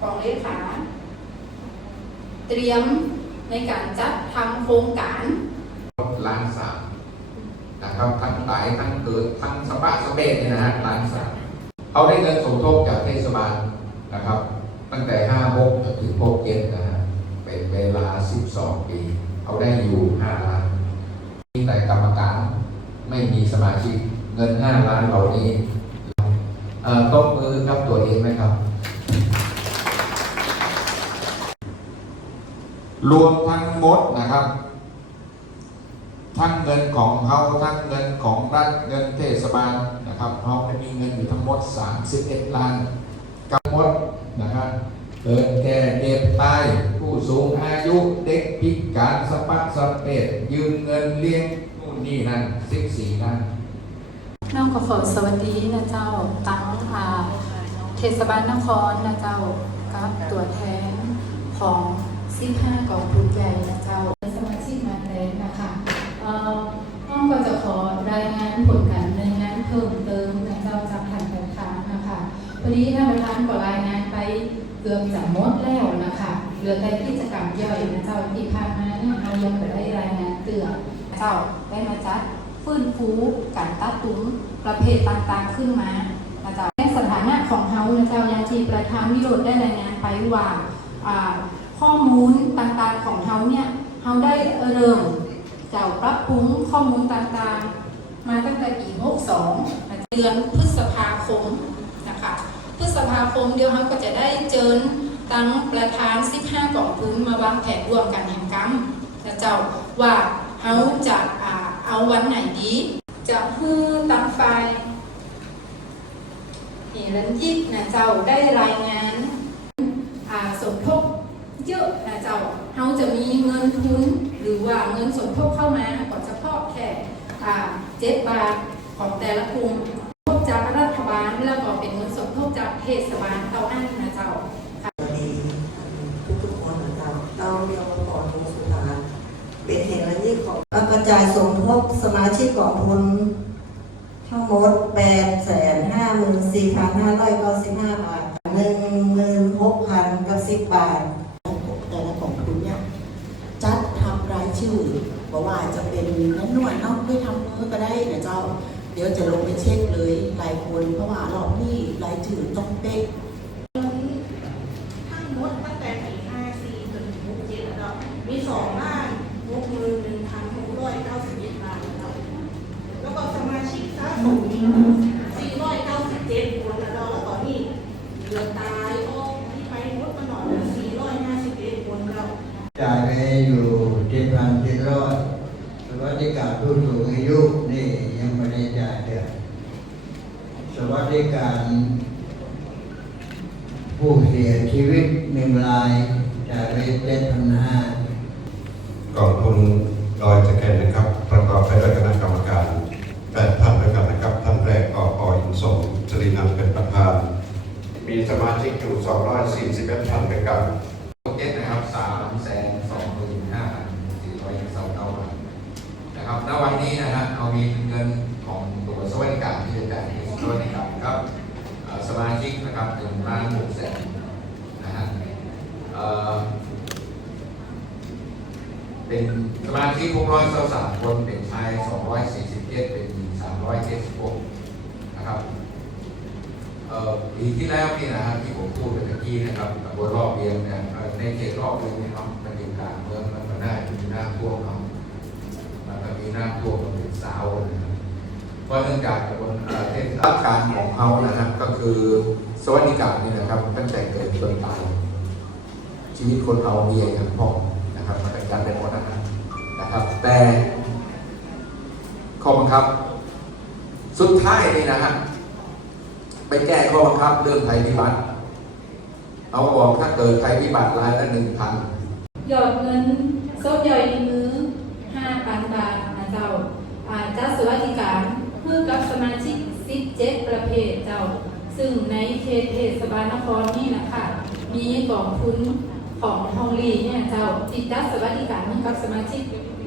กองเลขา เตรียมในการจัดทำโครงการล้านสามนะครับทั้งตายทั้งเกิดทั้งสปะสเปนเนี่ยนะฮะล้านสามเขาได้เงินสมทบจากเทศบาลนะครับ ตั้งแต่ห้าหกจนถึงหกเจ็ดนะฮะเป็นเวลาสิบสองปี เขาได้อยู่ห้าล้านมีแต่กรรมการไม่มีสมาชิกเงินห้าล้านเหล่านี้เอ่อตบมือครับตัวเองไหมครับ รวมทั้งหมดนะครับ ทั้งเงินของเขาทั้งเงินของรัฐเงินเทศบาลนะครับเขาได้มีเงินอยู่ทั้งหมด 31 ล้านกับหมดนะครับเกิดแก่เจ็บตายผู้สูงอายุเด็กพิการสปักสเปดยืมเงินเลี้ยงนู่นนี่นั่น14ล้านน้องก็ขอสวัสดีนะเจ้าตั้งอ่าเทศบาลนครนะเจ้ากับตัวแทนของ 15กองทุนใหญ่นะเจ้าสมาชิกมาแทนนะคะเอ่อน้องก็จะขอรายงานผลการดำเนินงานเพิ่มเติมนะเจ้าจากท่านประธานะคะพอดีท่านประธานก็รายงานไปเกือบจะหมดแล้วนะคะเหลือแต่กิจกรรมย่อยนะเจ้าที่ผ่านมาเนี่ยเรายังไม่ได้รายงานเตือนเจ้าได้มาจัดฟื้นฟูการตัดตุ้มประเภทต่างๆขึ้นมานะจ๊ะในสถานะของเฮานะเจ้ายังที่ประธานวิโรธได้รายงานไปว่าอ่า ข้อมูลต่างๆของเฮาเนี่ยเฮาได้เริ่มเจ้าปรับปรุงข้อมูลต่างๆ มาตั้งแต่ปี62เดือนพฤษภาคมนะคะพฤษภาคมเดียวเฮาก็จะได้เจิญตั้งประธาน 15กล่องทุนมาวางแผนร่วมกันแห่งกรรมนะเจ้าว่าเฮาจะเอาวันไหนดี จะฮือตั้งไฟเฮลันยิกนะเจ้าได้รายงาน เยอะนะเจ้าเฮาจะมีเงินทุนหรือว่าเงินสมทบเข้ามาก็เฉพาะแค่อ่าเจ็ดบาทของแต่ละกลุ่มทบจากรัฐบาลแล้วก็เป็นเงินสมทบจากเทศบาลเท่านั้นนะเจ้าดีทุกทุกๆคนนะครับเราเรียกว่าก่อนลงสุดาเป็นเหตุและยิ่งของกระจายสมทบสมาชิกกองทุนทั้งหมดแปดแสนห้าหมื่นสี่พันห้าร้อยเก้าสิบห้าบาทหนึ่งหมื่นหกพันกับสิบบาท แต่ละกองทุนเนี่ยจัดทำรายชื่อบอก ว่าจะเป็นนั้นนวดเนาะไม่ทำมือก็ได้นะเจ้า เดี๋ยวจะลงไปเช็คเลยหลายคนเพราะว่ารอบนี้รายชื่อต้องเป๊ะ ทั้งหมดตั้งแต่ปี54จนถึง67แล้วก็มี2ล้าน6หมื่น1,691บาทแล้วแล้วก็สมาชิกสะสม497คนแล้วแล้วก็นี่เหลือตายออกที่ไปหมดมาหน่อยเหลือ451คนแล้ว จ่ายไปอยู่เจ็ดพันเจ็ดร้อยสวัสดิการผู้สูงอายุนี่ยังไม่ได้จ่ายเดือนสวัสดิการผู้เสียชีวิตหนึ่งรายจ่ายไปเจ็ดพันห้ากองทุนดอยสะเก็ดนะครับ ประกอบไปด้วยคณะกรรมการแปดท่านด้วยกันนะครับ ท่านแรกก็ปออินทรงจรินันเป็นประธาน มีสมาชิกอยู่ 241ท่านด้วยกันโปรเจกต์นะครับสามแสนสองหมื่นห้าสี่ร้อยสองเก้าบาทนะครับณวันนี้นะฮะเอามีเงินของตัวสวัสดิการที่จะจ่ายให้สวัสดิการครับสมาชิกนะครับหนึ่งล้านหกแสนนะฮะ เป็นสมาชิกหกร้อยสสามคนเป็นชายสองร้อยสี่สิบเจ็ดเป็นหญิงสามร้อยเจสนะครับปีที่แล้วนี่นะฮะที่ผมพูดไปเมื่อกี้นะครับตำบลรอบเวียงเนี่ยในเขตรอบเวียงเนี่ยครับมันอยู่กลางเมืองมันก็ได้มีน้ำท่วมครับมันก็มีน้ำท่วมมันเป็นสาวนะครับเพราะเนื่องจากบนเอ่อเทศกาลการของเขานะครับก็คือสวัสดิการนี่นะครับตั้งแต่เกิดจนตาย ชีวิตคนเรามีอย่างพ่อนะครับมันเป็นการเป็นวัฒนธรรมนะครับ แต่ข้อบังคับ สุดท้ายนี่นะฮะไปแก้ข้อบังคับเรื่องภัยพิบัติ เอามาบอกถ้าเกิดภัยพิบัติรายละหนึ่งพันยอดเงินโซ่ย่อยในมือ5,000บาทนะเจ้าอ่าสวัสดิการเพื่อกับสมาชิก17ประเภทเจ้า ซึ่งในเขตเทศบาลนครนี่นะคะมีกองทุน ของทองลีเนี่ยเจ้าที่จัดสวัสดิการให้กับสมาชิก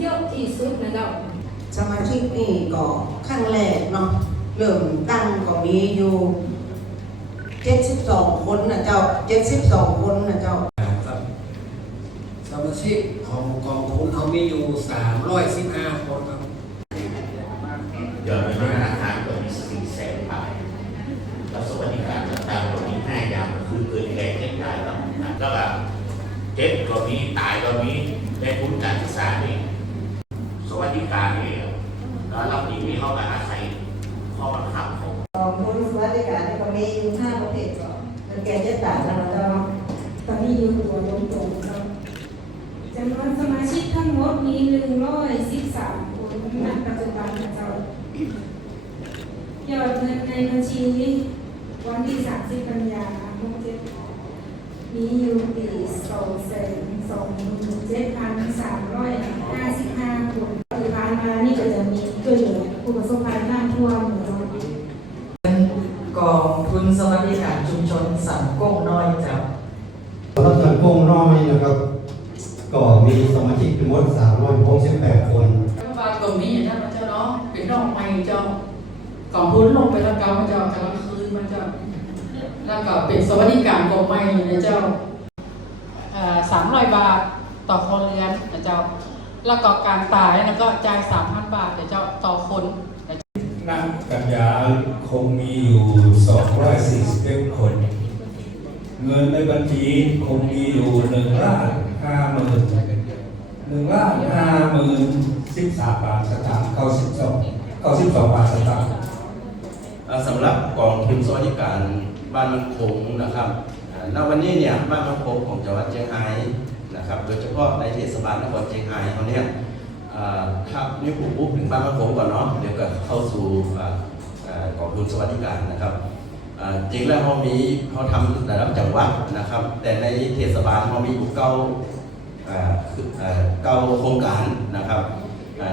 เยอะที่สุดนะเจ้าสมาชิกนี่ก็ขั้นแรกเนาะเริ่มตั้งก็มีอยู่เจ็ดสิบสองคนนะเจ้าเจ็ดสิบสองคนนะเจ้าครับสมาชิกของกองทุนเขามีอยู่ 315 คนครับยอดเงินธนาคารตัวนี้สี่แสนบาทแล้วสวัสดิการต่างๆตัวนี้ห้าอย่างก็คือเกินแรงเจ็บตายแล้วนะแล้วก็ เจ็บก็มีตายก็มีได้ทุนการศึกษานี่สวัสดิการนี่แล้วเราดีมีเขามาอาศัยข้อบังคับของกองทุนสวัสดิการเนี่ยก็มีอยู่ห้าประเภทก็มันแก่จะต่างกันนะเจ้าตอนนี้อยู่ตัวลงตรงครับจำนวนสมาชิกทั้งหมดมี113คนณปัจจุบันนะเจ้ายอดเงินในบัญชีวันที่30กันยาหกเจ็ด ยน67มีอยู่ที่227,355คนที่ผ่านมานี่ก็จะมีช่วยเหลือผู้ประสบภัยน้ำท่วมเหมือนกันกองทุนสวัสดิการชุมชนสังก้งน้อยเจ้าสำหรับสังคมน้อยนะครับ ก็มีสมาชิกทั้งหมด368คนรัฐบาลกลุ่มนี้อย่างนั้นมาเจ้าเนาะเป็นดอกไม้เจ้ากองทุนลงไปแล้วเก่ามาเจ้ากำลังคืนมาเจ้า แล้วก็เป็นสวัสดิการกองไม้นะเจ้าสามร้อยบาทต่อคนเรือนนะเจ้า แล้วก็การตายนะก็จ่ายสามพันบาทนะเจ้าต่อคนนะเจ้านักกันยาคงมีอยู่241คน เงินในบัญชีคงมีอยู่1ล้าน5หมื่น1ล้าน5หมื่น13บาทสตางค์92 92บาทสตางค์เอ่อสำหรับกองทุนสวัสดิการ บ้านมันคงนะครับณวันนี้เนี่ยบ้านมันคงของจังหวัดเชียงรายนะครับโดยเฉพาะในเทศบาลนครเชียงรายเขาเนี่ยอ่าถ้านี่ผมพูดถึงบ้านมันคงก่อนเนาะเดี๋ยวก็เข้าสู่อ่าอ่ากองทุนสวัสดิการนะครับจริงแล้วเขามีเขาทำระดับจังหวัดนะครับ แต่ในเทศบาลเขามีอยู่เก้าเก้าโครงการนะครับ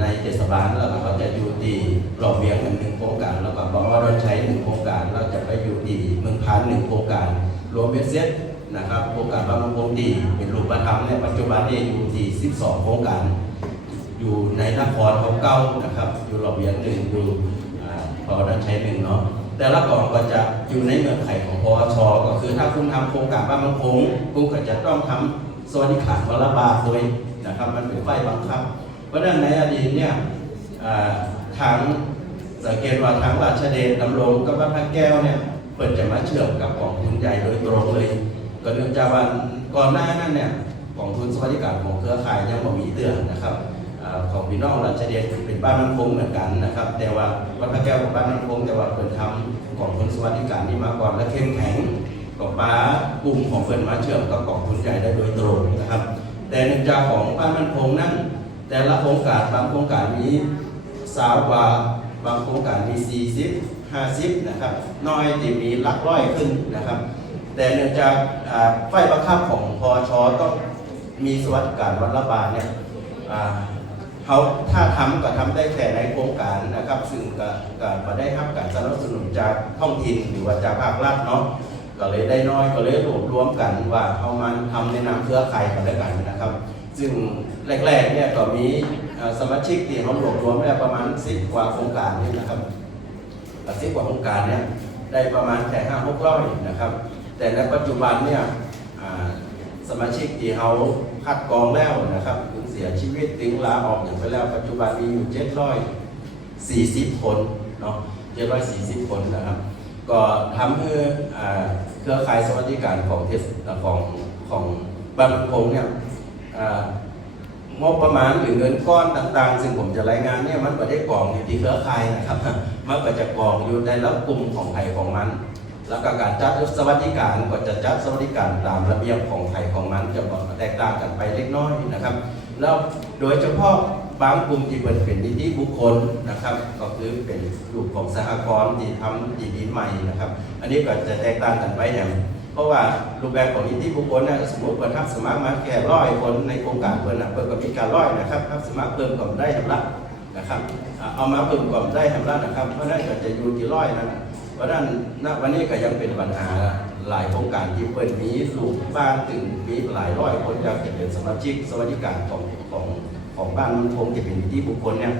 ในเทศบาลแล้วก็จะอยู่ที่หล่อเวียงหนึ่งโครงการ แล้วก็บอกว่าเราใช้หนึ่งโครงการเราจะไปอยู่ที่เมืองพานหนึ่งโครงการ รวมเป็นเซตนะครับโครงการบางมงคลดีเป็นรูปธรรมในปัจจุบันนี้อยู่ที่12 โครงการ อยู่ในนครเขาเก้านะครับ อยู่หล่อเวียงหนึ่งอยู่อ่าพอเราใช้หนึ่งเนาะแต่ละกองก็จะอยู่ในเงื่อนไขของพอชก็คือถ้าคุณทำโครงการบ้านมังคงคุณก็จะต้องทำสวัสดิการวันลบาทเลยนะครับมันเป็นไฟบังคับ ราะฉะนั้นในอดีตเนี่ยทางสังเกตว่าทางราชเดชดำรงกับพระแก้วเนี่ยเปิดจะมาเชื่อมกับกองทุนใหญ่โดยตรงเลยก็เนื่องจากว่าก่อนหน้านั้นเนี่ยกองทุนสวัสดิการของเครือข่ายยังม่มีเตือนนะครับอของพี่น้องราชเดชเป็นบ้านมันคงเหมือนกันนะครับ แต่ว่าวัดพระแก้วกับบ้านมันคง แต่ว่าเปิดทำกองทุนสวัสดิการนี้มาก่อนและเข้มแข็งก็ป้ากลุ่มของเพิ่นมาเชื่อมกับกองทุนใหญ่ได้โดยตรงนะครับ แต่เนื่องจากของบ้านมันคงนั้น แต่ละโครงการบางโครงการมีสาวกว่าบางโครงการมี 40 50 นะครับ น้อยที่มีลักร้อยขึ้นนะครับ แต่เนื่องจากไฟบังคับของพอชต้องมีสวัสดิการวันละบาทเนี่ยเขาถ้าทำก็ทำได้แค่ในโครงการนะครับ ซึ่งก็ก็มาได้รับการสนับสนุนจากท้องถิ่นหรือว่าจากภาครัฐเนาะก็เลยได้น้อยก็เลยรวบรวมกันว่าเอามาทำในนามเครือข่ายกันแล้วกันนะครับ ซึ่งแรกๆเนี่ยก็มีสมาชิกที่เขารวบรวมได้ประมาณสิบกว่าโครงการนี่นะครับสิบกว่าโครงการเนี่ยได้ประมาณแค่ห้าหกร้อยนะครับ แต่ในปัจจุบันเนี่ยสมาชิกที่เขาคัดกรองแล้วนะครับถึงเสียชีวิตถึงลาออกอย่างไปแล้วปัจจุบันมีอยู่เจ็ดร้อยสี่สิบคนเนาะเจ็ดร้อยสี่สิบคนนะครับ ก็ทำให้อ่าเครือข่ายสวัสดิการของเทศของของบ้านพงเนี่ย งบประมาณหรือเงินก้อนต่าง ๆ ซึ่งผมจะรายงานเนี่ยมันไม่ได้กองอยู่ที่เครือข่ายนะครับ มันก็จะกองอยู่ในรับกลุ่มของไทยของมัน แล้วก็การจัดสวัสดิการก็จะจัดสวัสดิการตามระเบียบของไทยของมันจะแตกต่างกันไปเล็กน้อยนะครับ แล้วโดยเฉพาะบางกลุ่มที่เป็นเป็นนิติบุคคลนะครับ ก็คือเป็นกลุ่มของสหกรณ์ที่ทำที่ดินใหม่นะครับ อันนี้ก็จะแตกต่างกันไปอย่าง เพราะว่ารูปแบบของนิติบุคคลเนี่ยสมมติเปิดทับสมัครมาแค่ร้อยคนในโครงการเปิดนะเปิดกับมีการร้อยนะครับทับสมัครเพิ่มก็ได้ทำละนะครับเอามาเพิ่มก็ได้ทำละนะครับเพราะนั้นก็จะอยู่ที่ร้อยนั่นนะเพราะนั้นณวันนี้ก็ยังเป็นปัญหาหลายโครงการที่เปิดมีลูกบ้านถึงมีหลายร้อยคนอยากจะเป็นสมาชิกสวัสดิการของของของบ้านมันคงจะเป็นนิติบุคคลเนี่ย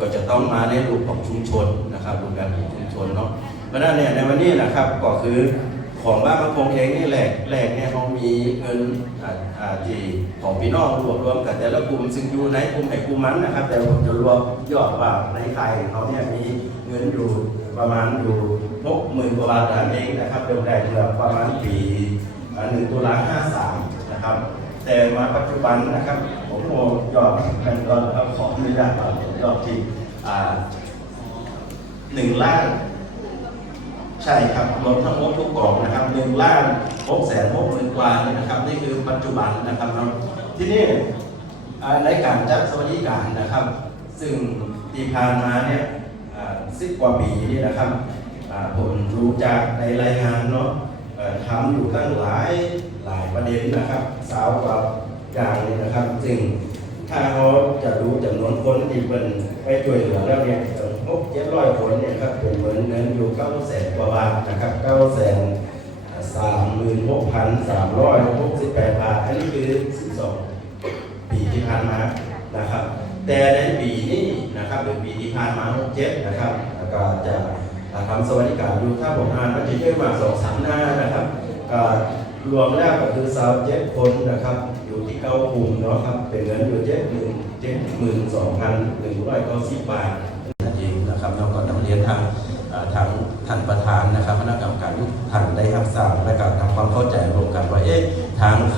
ก็จะต้องมาในรูปของชุมชนนะครับรูปแบบของชุมชนเนาะเพราะฉะนั้นเนี่ยในวันนี้นะครับก็คือ ของบ้านบางคงเองนี่แหละแรกเนี่ยเขามีเงินอ่าอ่าที่ของพี่น้องรวบรวมกันแต่ละกลุ่มซึ่งอยู่ในกลุ่มไหนกลุ่มมันนะครับ แต่ผมจะรวมยอดว่าในไทยเขาเนี่ยมีเงินอยู่ประมาณอยู่หกหมื่นกว่าบาทนั่นเองนะครับเดิมได้เมื่อประมาณปีหนึ่งตุลาห้าสามนะครับ แต่มาปัจจุบันนะครับ ผมโมยอดกันก็เอาขออนุญาตเอายอดที่หนึ่งล้าน ใช่ครับรวมทั้งหมดทุกกล่องนะครับหนึ่งล้านหกแสนหกหมื่นกว่านี่นะครับนี่คือปัจจุบันนะครับเนาะที่นี่ในการจัดสวัสดิการนะครับ ซึ่งที่ผ่านมาเนี่ยสิบกว่าปีนี่นะครับผมรู้จากในรายงานเนาะทำอยู่ตั้งหลายหลายประเด็นนะครับ สาวกว่าอย่างนี้นะครับซึ่งถ้าเขาจะรู้จำนวนคนที่เป็นไปช่วยเหลือแล้วเนี่ย หกเจ็ดร้อยคนเนี่ยครับเป็นเหมือนเงินอยู่เก้าแสนกว่าบาทนะครับเก้าแสนสามหมื่นหกพันสามร้อยหกสิบแปดบาท อันนี้คือสิบสองปีที่ผ่านมานะครับ แต่ในปีนี้นะครับหรือปีที่ผ่านมาหกเจ็ดนะครับก็จะทำสวัสดิการอยู่ถ้าผมอ่านมันจะเยอะมากสองสามหน้านะครับก็รวมแล้วก็คือสาวเจ็ดคนนะครับ อยู่ที่เก้ากลุ่มเนาะครับเป็นเงินอยู่เจ็ดหมื่นเจ็ดหมื่นสองพันหนึ่งร้อยเก้าสิบบาท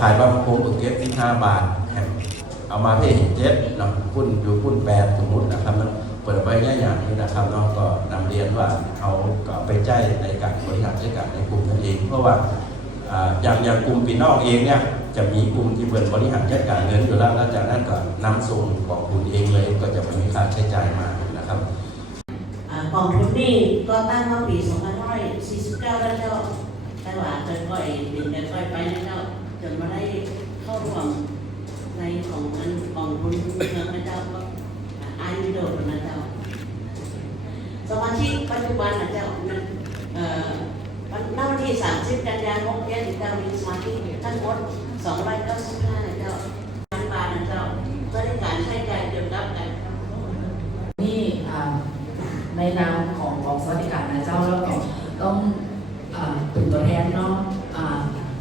ขายบางโคมอุเก็บที่ห้าบาทเอามาเพื่อเห็นเจ็ดเนาะพุ่นอยู่พุ่นแปดสมมตินะครับเนเปิดไปง่ายอย่างนี้นะครับเนาะก็นำเรียนว่าเอาก็ไปใจในการบริหารจัดการในกลุ่มนั่นเอง เพราะว่าอย่างอย่างกลุ่มปีนอกเองเนี่ยจะมีกลุ่มที่เปิดบริหารจัดการเงินอยู่แล้วแล้วจากนั้นก็นำส่งของคุณเองเลยก็จะไม่มีค่าใช้จ่ายมานะครับอ่ากองทุนนี่ก็ตั้งเมื่อปี 2549 แล้วเจ้าแต่ว่าจะค่อยเป็นจะค่อยไปนะเจ้าจนมาได้เข้าร่วมในของกันของคุณเมืองนะเจ้าก็อายุโดดนะเจ้าสมาชิกปัจจุบันนะเจ้ามันเอ่อวันหน้าวันที่30 กันยายน6เดือนเจ้ามีสมาชิกทั้งหมด295นะเจ้าพันบาทนะเจ้าบริการใช้จ่ายเกี่ยวกับการ นี่อ่าในนามของกองสวัสดิการนะเจ้าแล้วก็ต้องอ่าเป็นตัวแทนเนาะอ่า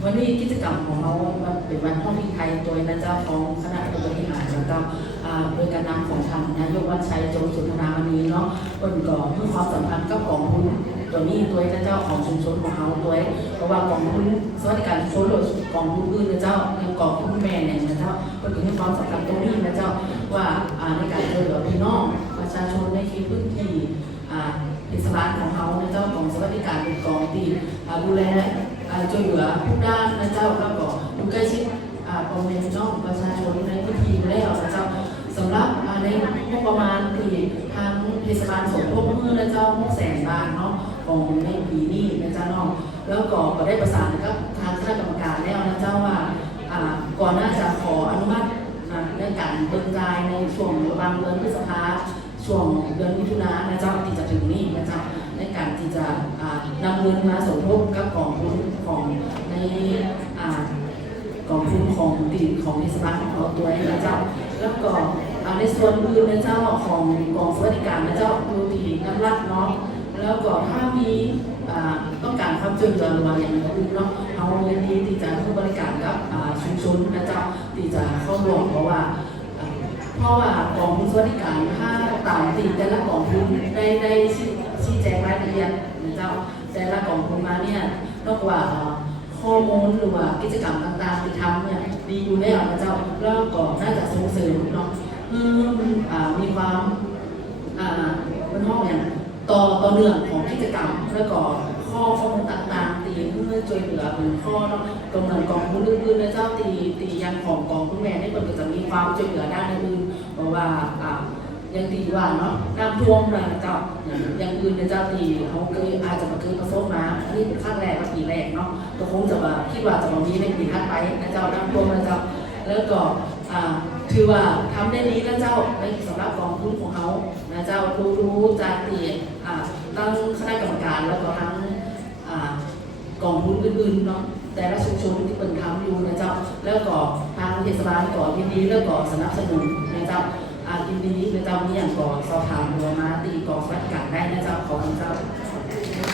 วันนี้กิจกรรมของเรามันเป็น วันท่องเที่ยวไทยตัวนะเจ้าของคณะบริหารแล้วก็โดยการนำของทางนายกวัชชัยจงสุนทรามณีเนาะคนก่อมีความสัมพันธ์กับกองทุนตัวนี้ตัวนะเจ้าของชุมชนของเราตัวเพราะว่ากองทุนสวัสดิการชุมชนหรือกองทุนอื่นนะเจ้าย่างกองทุนแม่เนี่ยนะเจ้าคนก็มีความสำคัญตรงนี้นะเจ้าว่าในการช่วยเหลือพี่น้องประชาชนในเขตพื้นที่อ่าอิสระของเขานะเจ้าของสวัสดิการเป็นกองที่อ่าดูแลอ่าช่วยเหลือทุกด้านนะเจ้าแล้วก็อยู่ใกล้ชิด พ่อแม่พี่น้องประชาชนในพื้นที่แล้วนะเจ้าสำหรับในงบประมาณที่ทางเทศบาลสมทบเมื่อนะเจ้าหกแสนบาทเนาะของในปีนี้นะเจ้าเนาะแล้วก็ก็ได้ประสานกับทางคณะกรรมการแล้วนะเจ้าว่าก่อนหน้าจะขออนุมัติเรื่องการเบิกจ่ายในช่วงบางเดือนพฤษภาช่วงเดือนมิถุนายนนะเจ้าที่จะถึงนี้นะเจ้าในการที่จะนำเงินมาสมทบกับกองทุนของใน กองทุนของดีของเทศบาลของเราตัวเองนะเจ้า แล้วก็อ่าในส่วนอื่นนะเจ้าของกองสวัสดิการนะเจ้าดูทีน้ำรัดเนาะแล้วก็ถ้ามีต้องการความช่วยเหลือหรือว่าอย่างอื่นเนาะเอายินดีที่จะให้บริการกับชุมชนนะเจ้าที่จะเข้าร่วมเพราะว่าเพราะว่ากองทุนสวัสดิการถ้าตามติแต่ละกองทุนได้ได้ชี้ชี้แจงรายละเอียดนะเจ้าแต่ละกองทุนมาเนี่ยนอกว่า ข้อมูลหรือว่ากิจกรรมต่างๆที่ทำเนี่ยดีอยู่แล้วนะเจ้าแล้วก็น่าจะส่งเสริมเนาะคืออ่ามีความอ่าเป็นห้องเนี่ยต่อต่อเนื่องของกิจกรรมแล้วก็ข้อข้อมูลต่างๆตีเพื่อช่วยเหลือเป็นข้อเนาะกำลังกองทุนอื่นๆนะเจ้าตีตียันของกองทุนแม่ได้เปิดก็จะมีความช่วยเหลือด้านอื่นเพราะว่าอ่า ยังตีว่าเนาะน้ำท่วมนะเจ้าอย่างอื่นนะเจ้าตีเขาเคยอาจจะมาเคยประสบมาอันนี้เป็นครั้งแรกและปีแรกเนาะก็คงจะว่าคิดว่าจะมามีในปีถัดไปนะเจ้าน้ำท่วมนะเจ้าแล้วก็ถือว่าทำได้ดีนะเจ้าในสำหรับกองทุนของเขานะเจ้ารู้รู้จาตีตั้งคณะกรรมการแล้วก็ทั้งกองทุนอื่นๆเนาะแต่ละชุมชนที่เป็นทำอยู่นะเจ้าแล้วก็ทางเทศบาลก็ยินดีแล้วก็สนับสนุนนะเจ้า อายินดีนะเจ้ามีอย่างก่อสอบถามหัวมาตีกองสัดกันได้นะเจ้าขอบคุณ